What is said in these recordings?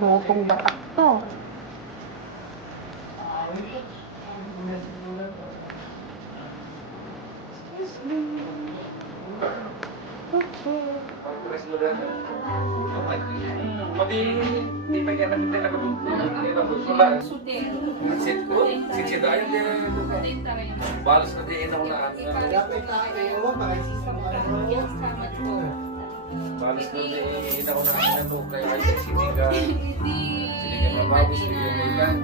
Botong batak to. Balas na din ako na balas na din ako na ano kaya ay siniga siniga mababos siniga na ilan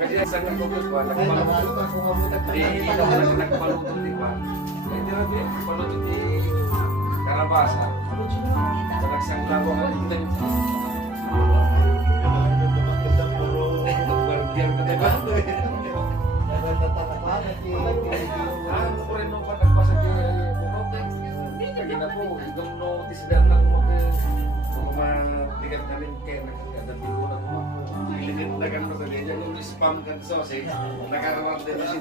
kasi isang nagpupus ba nagpalutot di ikaw na siya nagpalutot di ba hindi na din palutot di karabasa sa nagsanglawa ka ito biar ka diba ano ko rin nung pagpasa ko kaya na po itong notice na lang matigat namin kayo nagkadabi ko na po pinagdagan mo sa ganyan yung spam kan sausage nakakarap din na siya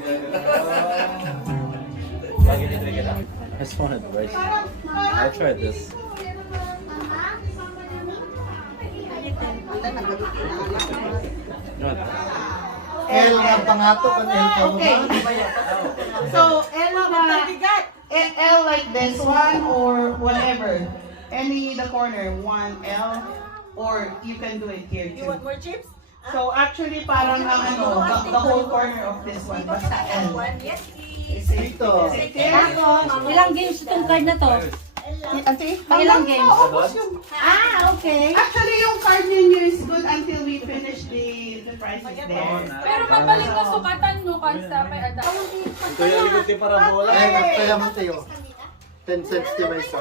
I just wanted the rice. I'll try this. L nga pangato kan L ka Okay. So, L ba? L like this one or whatever. Any the corner, 1L, or you can do it here too. You want more chips? So actually parang ang ano, the whole corner of this one, basta L. Yes, please. Dito. Ilang games itong card na to? Ate, Ilang games? Ah, okay. Actually, yung card ninyo is good until we finish the prices there. Pero mabalik ko sukatan nyo kansa may ada. Ito yung likod kay Parabola. Ay, kaya mo tayo. 10 cents di may isa.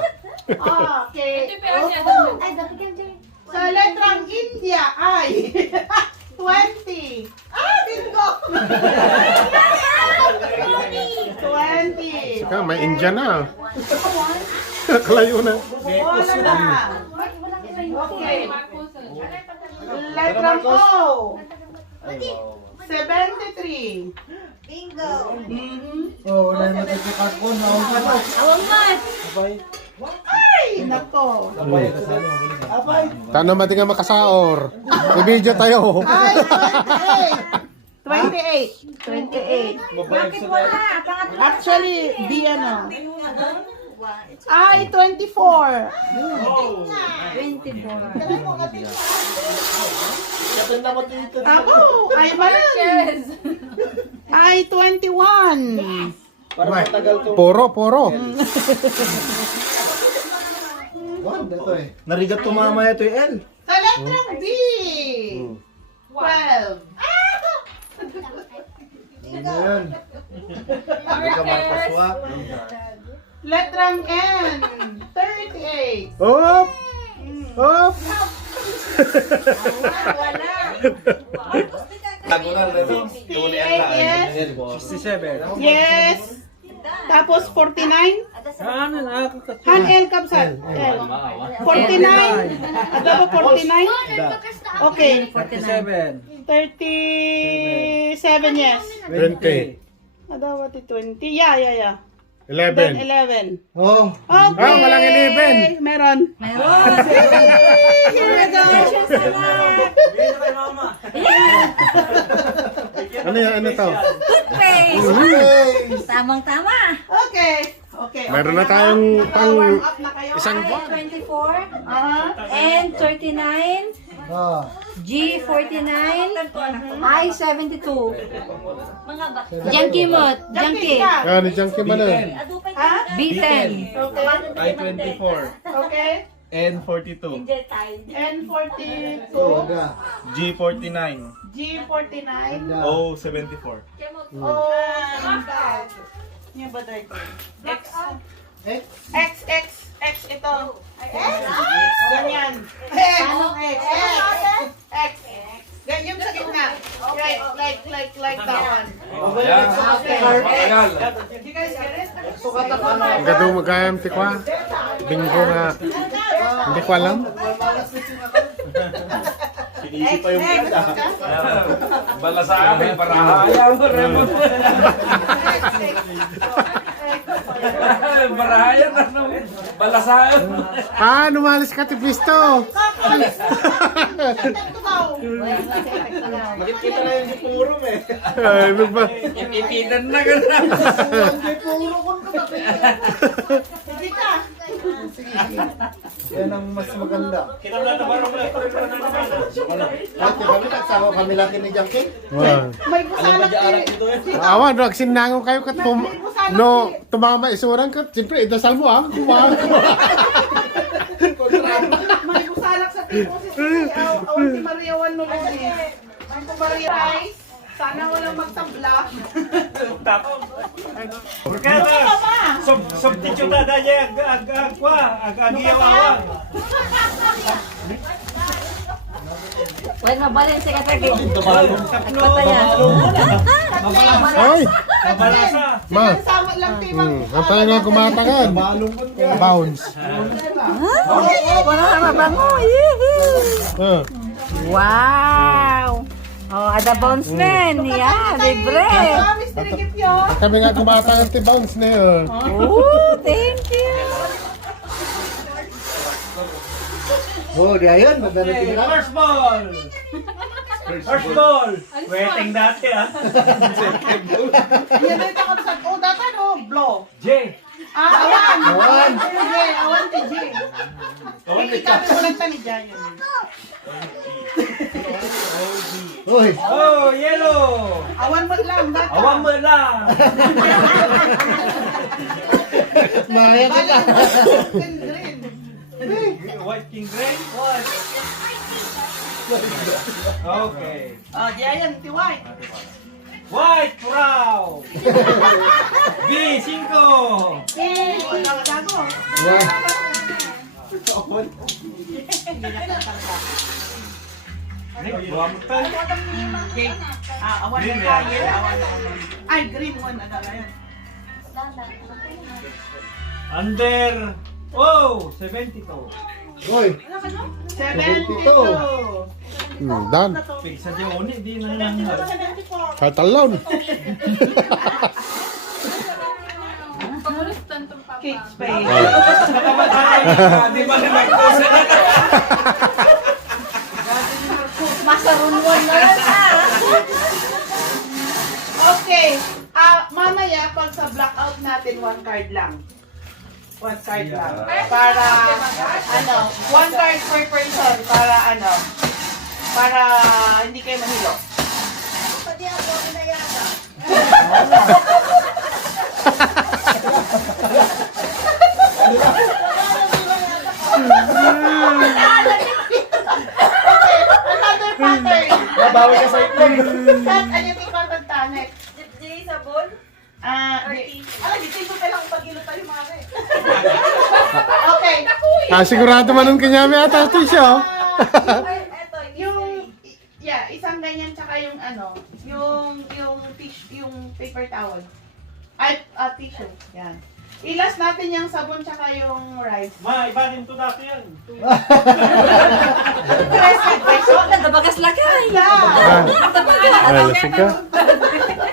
Okay. Ito yung pera siya doon. Ay, dapat yan dyan. Sa letrang India ay 20. Ah, bingo! 20. Saka may India na. Kalayo na. Wala na. Okay. Letrang O. 73. Bingo. Oh, wala na tayo kako na ako. Awang mat! Ay, nako. Abay. Tano mati nga makasaor. Ibidyo tayo. Ay, 28. 28. 28. Bakit wala? Actually, B ano? Ay, 24. 24. Katanda mo dito. Ako, ay malan. Ay, 21. Para matagal to. Puro. One, ito eh. Narigat to mamaya to yung L. Sa letrang B. 12. Ayan. Hindi ka makapaswa. Letrang N. 38. Op! Op! Wala. tagunan na ito 68, yes. 67. Yes. Tapos 49. Ano na ako ka? Han L kapsat. L. 49. Ano ba 49? Okay. 47. 37, yes. 20. Adawat 20. Yeah. 11. Then 11. Oh. Okay. Ah, walang 11. Meron. Meron! Here we go. Ano yan? Ano to? Toothpaste! Tamang-tama! Okay. Meron na tayong pang Warm up na kayo. isang I, buwan. 24. Aha. N, 39. Ah. G, 49. I, 72. Mga ba? Junkie mo. Junkie. Yan, ni Junkie man eh. Adupay Ha? B10. Okay. I-24. Okay. N42. Angel time. N42. Oh, ga. G49. G49. O74. Oh. Yan ba dahil? X. X ito. X. Ganyan. X. X. Ganyan sa gitna. Right, like that one. yan matagal You guys get it? Ang gado magayam ti kwa. Bingo nga. Hindi ko alam. Easy pa yung pala. Bala sa akin, parahayan mo, Raymond. Parahayan, ano? Bala sa akin. Numalis ka, Tipisto. Makikita na yung purum eh. Ay, ba? Ipinan na ka na. Hindi ka. Yan ang mas maganda. At kami nagsama kami lagi ni Junkie. May busalak Awan, no, sinango kayo kat no, tumama isurang kat. Siyempre, idasal mo ah. Kumain ko. May busalak sa tipo si si Maria Juan Nolones. May si Maria Rice. Sana walang magtabla. Substitute na dahil ag-agiyawawan. Wait, mabalin si Katagin. Pataya. Ay, Mabalasa. ma. Sama lang timang. Ang tayo nga kumatakan. Bounce. Wala na mabango. Wow! Oh, ada bounce man. Yeah, libre. Mr. Gipyo. Kami nga kumatakan ti bounce na yun. Oh, thank you. Oh, di ayun. Maganda tingnan. First ball. First ball. Waiting dati ah. Yan ay takot sa data no, blow. J. Awan. Awan. Awan ti J. Ikaw mo lang tani Jay. Uy. Oh, yellow. Awan mo lang data. Awan mo lang. Maya ka ka. Green. White king green. What? Okay. Oh, Jayan ti White. White brown. B5. Wala ka dago. Okay. Awan Green na yan. kaya. Awan. Ay, green one na yan. Under. Oh, 72. Uy. 72. Dan. Pigsa di oni di na lang. Kahit talon. Pangulistan tong papa. Cake space. Di ba na nagposa na? Masarunwan na yan Okay. Mamaya pag sa blackout natin, one card lang. One card lang. Para, one card per person. Para hindi kayo mahilo. Pati ako na yata. Okay, another pattern. Nabawi ka sa itlog. Kat, ano yung pattern tanek? J sabon. Dito ka lang pag-ilo tayo mga Okay. Sigurado man nung kanyami ata ito siya. Eto, Yung, isang ganyan tsaka yung yung tissue, yung paper towel. Ay, tissue. Yan. Ilas natin yung sabon tsaka yung rice. Ma, iba din to dati yan. Nagbagas lakay. Yeah. Ay, lasing ka.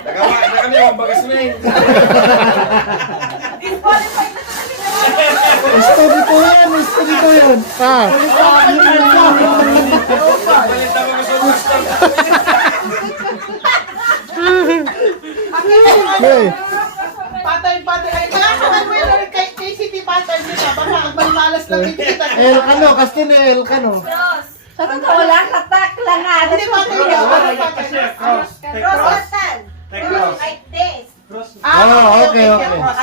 Nagawa na kami ang bagas na yun. Disqualified na kami. Study ko yan. Study ko yan. Balita mo gusto mo. Hey. Pattern. Ay, kailangan mo yun kay City Pattern nila. Baka magmalas lang kita. El Cano, Castin El Cano. cross. Sa totoo wala katak lang nga. Hindi pattern yun. Cross. Take Cross cross. button. Take cross. Like this. Cross. Okay.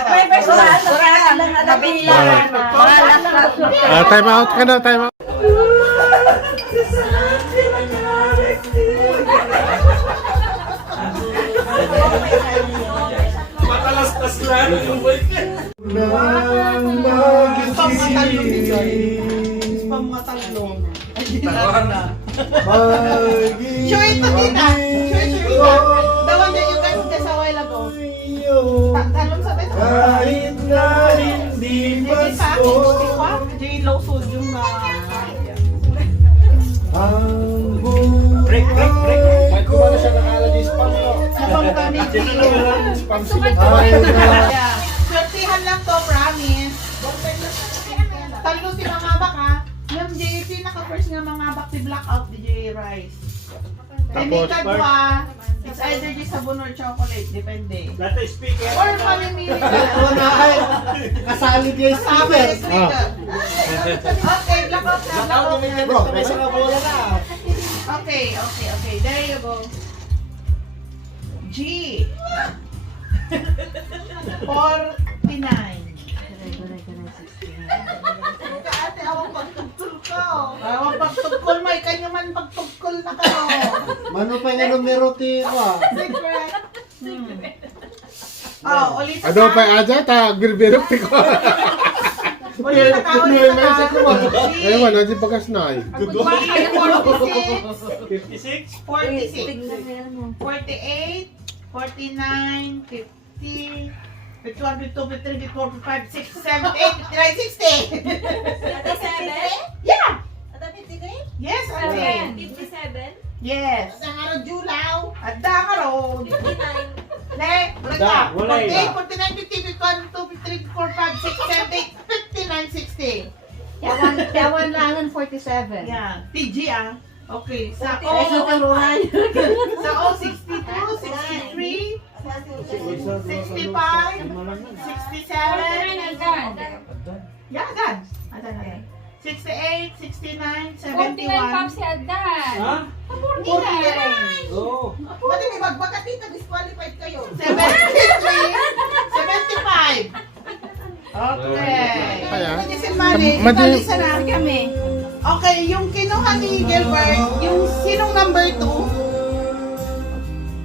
May personal lang alabin lang. Malas lang. Time out ka na. Time out. Matalastas lang yung bike. Nang magising. Pamatalong. Tawag na. Sure ito kita. Sure. The one that you guys just a while ago. Talong sa beto. Kahit na hindi Pasko, J-Lo Sodium na. ang buhay Yeah. Swertihan lang to, promise. Talo si Mangabak ha. Yung JP naka-first nga Mangabak si Blackout, DJ Rice. Limited pa. It's either di sabon or chocolate, depende. Dati speaker. Or mamimili ka. Oo na ay. Kasali din Kasama speaker. yung speaker. Okay, Blackout na, Blackout na. Bro, may isang bola na. Okay. There you go. G. 49. Ate, awang pagtugtol ko. Awang pagtugtol mo, ikanyo man pagtugtol na kayo. Mano pa yung numero ti ko ah. Secret. Oh, ulit Ano pa aja ta birbirok ti ko. Ulit na ka, ulit na ka. Ayun wala di bagas na ay. 46, 46, 48, 49, 50, 51, 52, 53, 54, 55, 6, 7, 8, 59, 60. Ate 7? Yeah! Ate 53? Yes, ate. 57? Yes. At ang Julaw. At dakaroon. 59? Ne, ulit ka. Wala 48, 49, 50, 51, 52, 53, 54, 5, 6, 7, 8, 59, 60. Yawan langan 47. Yeah. TG ah. Okay. Sa O, Ay, so taruhan. sa O, 62, 63, 65, 67. Yeah, agad. Agad. 68, 69, 49 pop 71. si Adan. Ha? 49. Oo. Pwede may bagbaka tita, disqualified kayo. 73, 75. Okay. Kaya? Pwede si Manny, Madi- ibalisa na kami. Okay, yung kinuha ni Gilbert, yung sinong number 2?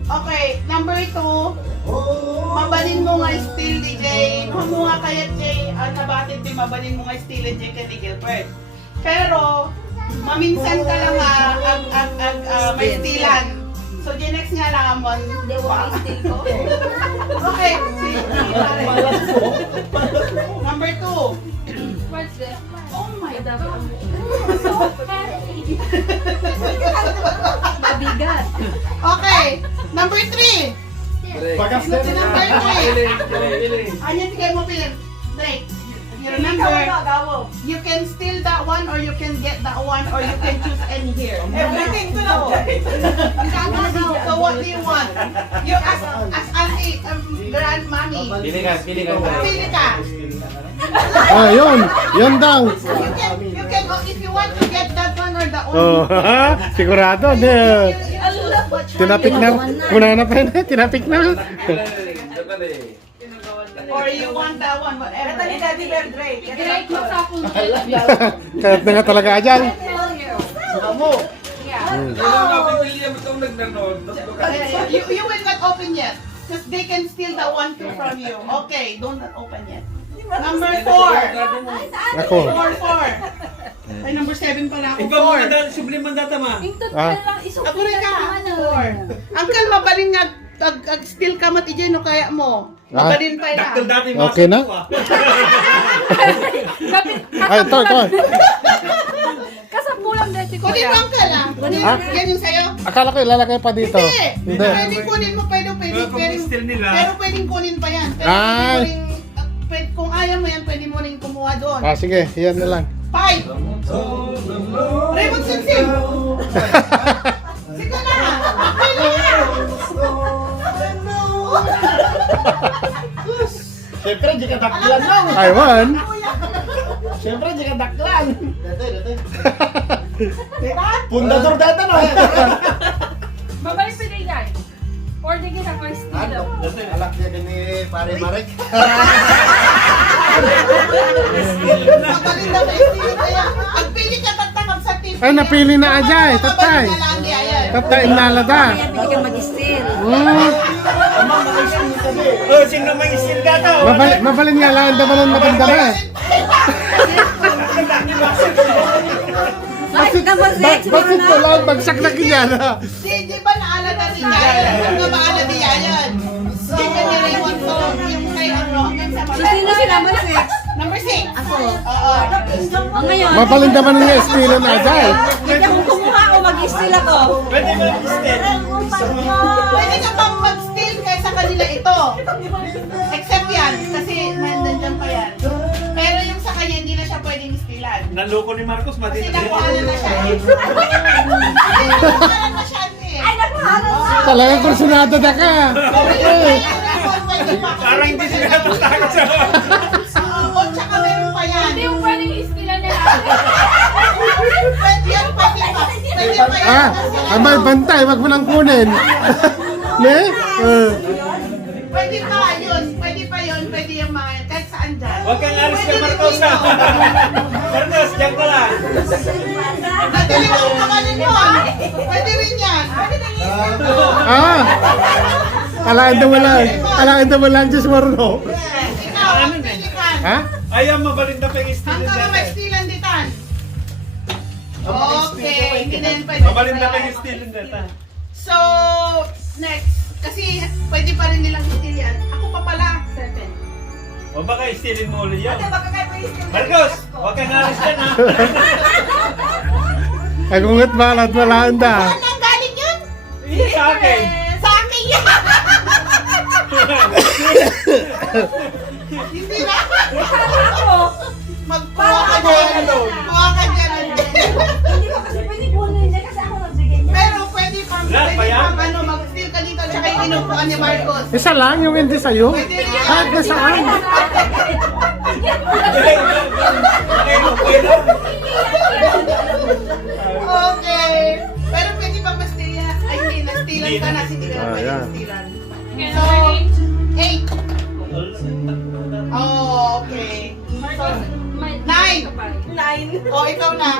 Okay, number 2, mabalin mo nga still DJ. Kumuha kaya Jay, nabatin din mabalin mo nga still DJ kay ni Gilbert. Pero, maminsan ka lang may stilan. So, the next nga lang ang mon. Hindi, wala yung still ko. Okay, number 2. What's this? Oh my God. So heavy. Mabigat. Okay, number 3. Bagas na. Si number 3. Anyan kayo mo pilin. Drake, you remember, you can steal that one or you can get that one or you can choose any here. Everything to know. So what do you want? You ask auntie, grandmommy. Pili ka. Pili ka. Ah, yun daw. You can, if you want to get that one or the Oh, only. sigurado. Tinapik na. Kuna na pa yun. Tinapik na. Or you want that one, whatever. Ito ni Daddy Bear Drake. Drake mo sa akong Kahit na nga talaga dyan. Saka mo. You will not open yet. Because they can steal the one two from you. Okay, don't open yet. Number 4. Ako. 4. Ay, number 7 pala ako. Ikaw mga dati, subliman data ma. Yung Ah. total lang isang Ako rin ka. 4. Uncle, mabalin nga. Steal ka mat ije no kaya mo. Ah. Mabalin pa Daktil yan. dati Okay na? Ay, ito. kasampulan dati ko. Kunin mo, Uncle, ah. Ah? Yan yung sa'yo. Akala ko ilalagay pa dito. Hindi. Hindi. Pwedeng kunin mo, pwedeng. Kung steal nila. Pero pwedeng kunin pa yan. Pero Ay. pwede mo ring, kung ayaw mo yan, pwede mo rin kumuha doon. Ah, sige. Yan na lang. 5. Raymond Simsim. Sige na. Pili na. Siyempre, di ka daklan lang. I won. Siyempre, di ka daklan. Dati. Diba? Pundador data no. Babalik pa din yan. Or di kita ko steal. Alak niya din ni Pare Marek. Magaling na ba yung steal kaya? Ang pili ka tatangap sa team. Ay, napili na ajay. Tatay. Mabalik na lang di ayan. Tatay inalada. Kaya pwede ka mag-steal. Oh, sino may steal data? Mabalin nga lang. Dabalan matandara. Bakit ka mag-steal? Bakit ko lang bagsak na kinyan? Di ba naalala ni Yayan? Ano ba naalala ni Yayan? Di ka niya rin want to yung kay ano? Sino si number 6? Number 6. Ako. Oo. O ngayon, Mabalin naman nga estilo na ajay. hindi ako kumuha o mag-steal ako. Pwede mo steal. Pwede ka bang mag-steal kaysa ka Except yan, kasi nandyan pa yan. Pero yung sa kanya, hindi na siya pwedeng stealan. Naloko ni Marcos, Kasi matindi. nakuhanan na siya eh. Nakuhanan na siya eh. Ay, nakuhanan na. Talaga kursunado na ka. Parang hindi sila natatakot sa... Oo, tsaka meron pa yan. Hindi mo pwedeng istilan niya Pwede yan, pwede pa. Pwede pa yan. Ang may bantay, wag mo nang kunin. Ne? Pwede pa yun. Pwede pa yun. Pwede yung mga kahit saan dyan. Huwag kang alis kay Marcos ha. Marcos, diyan ka lang. Nadaliwa ko naman yun. Pwede rin yan. Pwede rin yan. Alaan daw lang Diyos Marno. Ikaw, ang pilikan. Ha? Ayaw mabalinda pa yung Ang student ka natin. mag-stealan ditan. Okay, hindi na yun pwede. Mabalinda pa yung student natin. So, next. Kasi pwede pa rin nilang steal yan. Ako pa pala, 7. O baka istilin mo ulit yun. Baka kayo pa yung Marcos, huwag kang alis dyan ha. Ay kung nga't balat, walaan da. Saan ang galing yun? Hindi sa akin. Sa akin yan! Hindi na. Magkuha ka dyan. Kuha ka dyan. Hindi ko kasi pwede kunin niya kasi ako nagbigay niya. Pero pwede pang Lahat ba yan? mag-steal ka dito tsaka yung inupuan ni Marcos. Isa lang yung hindi sa'yo. Pwede rin yan. Kahit na saan. Okay. Pero pwede pang ma-steal yan. Ay, hindi. Na-stealan ka na. Hindi ka na pwede yan. ma-stealan. Kaya So, number 8. Oh, okay. Marcos, may 9. 9. Oh, ikaw na.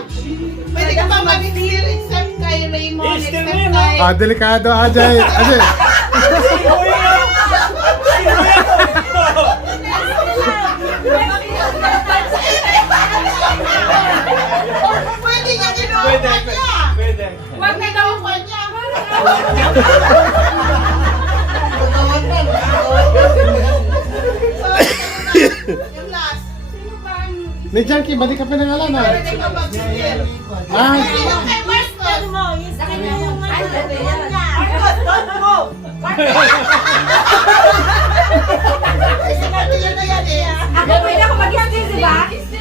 Pwede ka pa mag-steal except kay Raymond, I-steal except mo yun, kay... Ah, delikado, Ajay. Ajay. Pwede niya ginawa Pwede, niya. pwede. Huwag na daw Ginawa niya. Yung last. Sino ba ang Ni Junkie, ba di ka pinangalan ha? Pwede ka mag-steal. Ah, Pwede yung kay Marcos. Mo, yung sa kanya yung Ay, pwede yan. Marcos, don't go. Pwede yan na yan eh. Ako pwede ako mag-steal, di ba?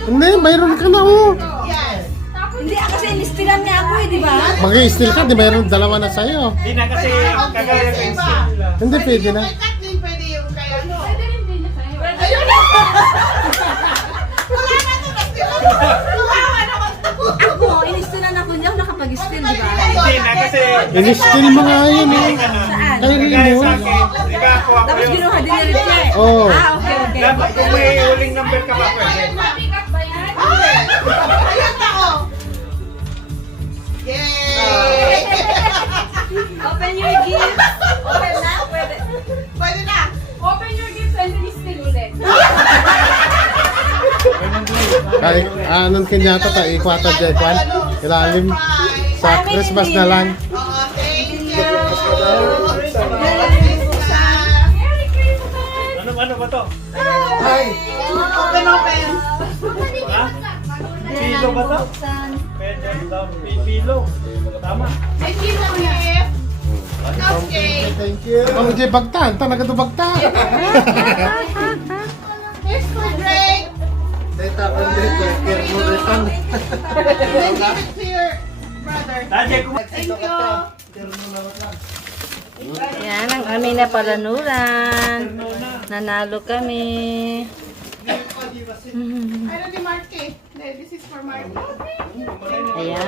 hindi, mayroon ka na oh. Yes. Tapos Hindi, kasi inistilan niya ako eh, di ba? Mag-i-steal ka, di mayroon dalawa na sa'yo. Hindi na kasi kagaya ng steal nila. Hindi, pwede yung na. kay Kathleen, pwede yung kay ano. pwede rin din niya sa'yo. Ayun na! Wala na ito kasi. Kawawa naman ito. Ako, inistilan ako niya, ako nakapag-steal, di ba? Hindi na kasi... In-steal mo nga yun eh. Saan? Kay Kagaya Rino. sa akin, di ba ako Tapos yun? ginuha din niya siya eh. Oo. Ah, okay, okay. Dapat kung may huling number ka pa pwede. Pick up ba yan? Ayun na oh. Yay! Open your gift. Open na, pwede. Pwede na. Open your gifts and then steal ulit. Kay, anon kenyatta ta, ikwata dyan, kwan. Ilalim. Sa Christmas na lang. Oo, thank you. Ano ba to? Open, open. Ha? Pilo ba to? Pwede daw. Pilo. Tama. May gift na gift. Okay. Thank you. Ano dyan bagtan? Ta, nagadubagtan. Here's for Drake. Data ko dito. Kirmo retan. Then give it to your brother. Tajay ko. Thank you. Yan ang aming napalanuran. Nanalo kami. Ano ni Mark eh? This is for Mark. Ayan.